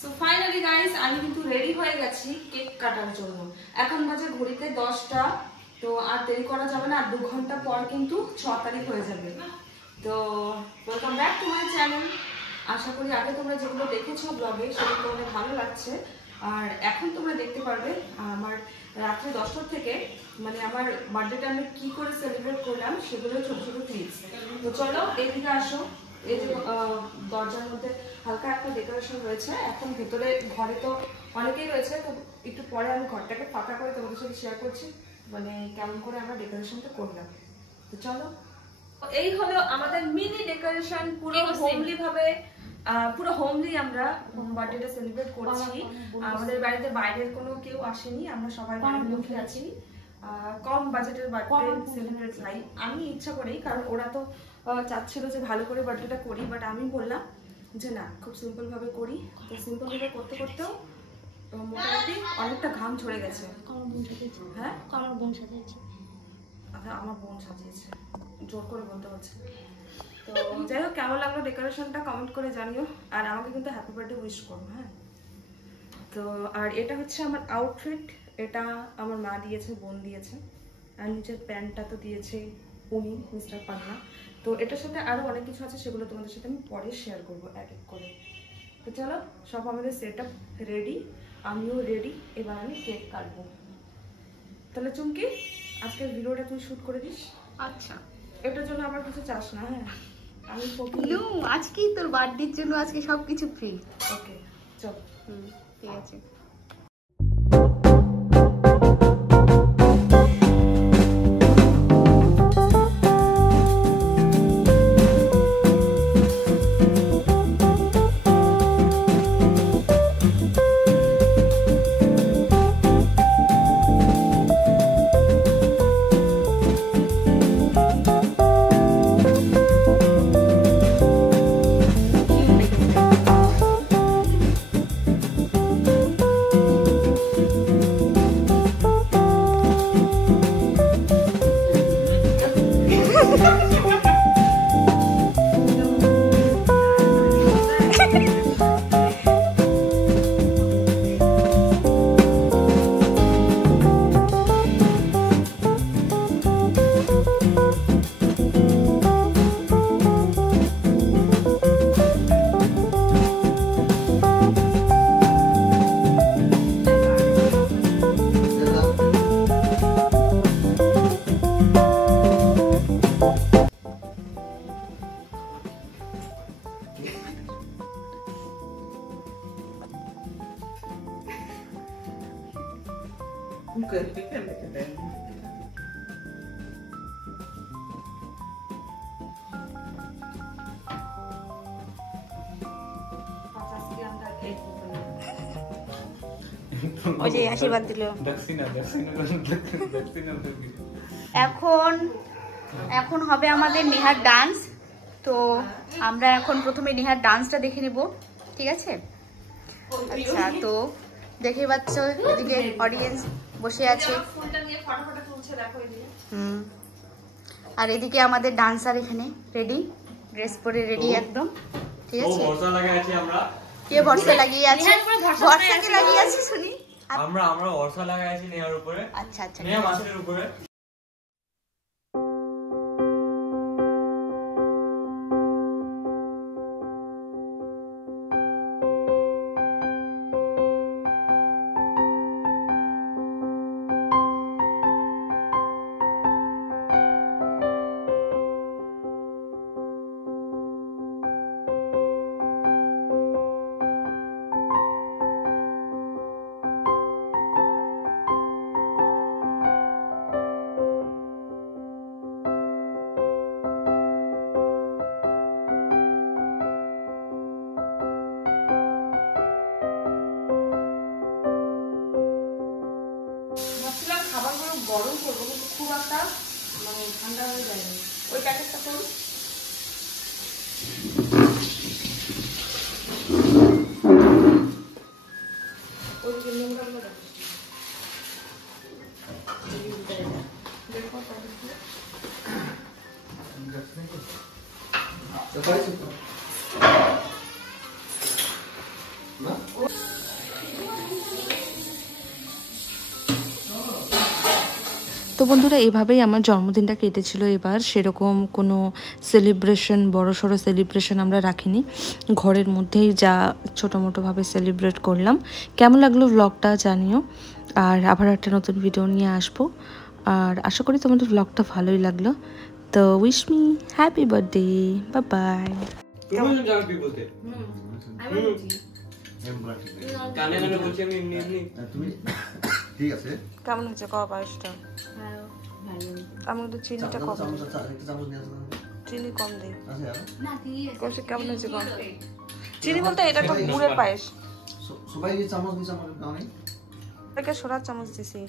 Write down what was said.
So finally guys আমি কিন্তু ready হয়ে গেছি কেক কাটার জন্য। এখন বাজে ঘড়িতে 10টা। তো আর দেরি করা যাবে না, আর 2 ঘন্টা পর কিন্তু 6 তারিখ হয়ে যাবে। তো welcome back to my channel. আশা করি আগে তোমরা যেগুলো দেখেছো ব্লগে সেগুলো অনেক ভালো লাগছে। আর এখন তোমরা দেখতে পারবে আমার রাত্রে 10টা থেকে মানে আমার বার্থডেটা আমি কি করে সেলিব্রেট করলাম সেগুলো ছোট ছোট ক্লিপস। তো চলো এইদিকে আসো। এই যে দরজার মধ্যে হালকা একটা ডেকোরেশন রয়েছে। এখন ভেতরে ঘরে তো অনেকেই রয়েছে, তো একটু পরে আমি ঘরটাকে ফাঁকা করে তোমাদের সাথে শেয়ার করছি মানে কেমন করে আমরা ডেকোরেশনটা করলাম। তো চলো, এই হলো আমাদের মিনি ডেকোরেশন। পুরো হোমলি ভাবে পুরো হোমলি আমরা বার্থডেটা সেলিব্রেট করছি। আমাদের বাড়িতে বাইরের কোনো কেউ আসেনি, আমরা সবাই বাড়ির লোকই আছি। কম বাজেটের বার্থডে সেলিব্রেট চাই আমি ইচ্ছা করি, কারণ ওরা তো চাচ্ছিল যে ভালো করে বার্থডেটা করি, বাট আমি বললাম যে না খুব সিম্পল ভাবে করি। তো সিম্পল ভাবে করতে করতেও মোটামুটি অনেকটা ঘাম ঝরে গেছে। হ্যাঁ আমার বোন সাজিয়েছে। আচ্ছা আমার বোন সাজিয়েছে, জোর করে বলতে হচ্ছে। তো যাই হোক, কেমন লাগলো ডেকোরেশনটা কমেন্ট করে জানিও, আর আমাকে কিন্তু হ্যাপি বার্থডে উইশ করো। হ্যাঁ, তো আর এটা হচ্ছে আমার আউটফিট, এটা আমার মা দিয়েছে, বোন দিয়েছে। আর নিচের প্যান্টটা তো দিয়েছে উনি, মিস্টার পান্না। তো এটার সাথে আরো অনেক কিছু আছে, সেগুলো তোমাদের সাথে আমি পরে শেয়ার করবো এক এক করে। তো চলো, সব আমাদের সেট আপ রেডি, আমিও রেডি। এবার আমি কেক কাটবো। তাহলে চুমকি আজকের ভিডিওটা তুই শুট করে দিস। আচ্ছা, এটার জন্য আমার কিছু চাস না। হ্যাঁ, আমি আজকেই তোর বার্থডের জন্য আজকে সবকিছু ফ্রি। ওকে চল। ঠিক আছে। ওই যে আশীর্বাদ দিল। এখন হবে আমাদের নেহার ডান্স। তো আমরা এখন প্রথমে নেহার ডান্সটা দেখে নেব, ঠিক আছে? আচ্ছা, তো দেখে পাচ্ছ এদিকে অডিয়েন্স বসে আছে। আর এদিকে আমাদের ডান্সার এখানে রেডি, ড্রেস পরে রেডি একদম, ঠিক আছে? কে ভরসা লাগিয়ে আছে? ভরসা কে লাগিয়ে আছে শুনি? আমরা ভরসা লাগাই আছি নেহার উপরে। আচ্ছা আচ্ছা, নেহা মাছের উপরে। গরম করবো, কিন্তু খুব একটা মানে ঠান্ডা হয়ে যায়নি। ওই প্যাকেটটা করুন। ওই নোংরা গুলো দেখো। তো বন্ধুরা এভাবেই আমার জন্মদিনটা কেটেছিল এবার। সেরকম কোনো সেলিব্রেশন, বড়সড় সেলিব্রেশন আমরা রাখিনি, ঘরের মধ্যেই যা ছোটো মোটোভাবে সেলিব্রেট করলাম। কেমন লাগলো ব্লগটা জানিও, আর আবার একটা নতুন ভিডিও নিয়ে আসবো। আর আশা করি তোমাদের ব্লগটা ভালোই লাগলো। তো wish me happy birthday, bye bye. তুমি জানবি বলতে কানে কানে বলছি আমি এমনি এমনি। তুমি ঠিক আছে কেমন হয়েছে কবা পায়েসটা? আমি কিন্তু চিনিটা কম দিই, চিনি কম দিই। কৌশিক কেমন হয়েছে কম? চিনি বলতে এটা তো গুড়ের পায়েস, সবাই চামচ দিচ্ছে আমার গানে সোনার চামচ দিছি।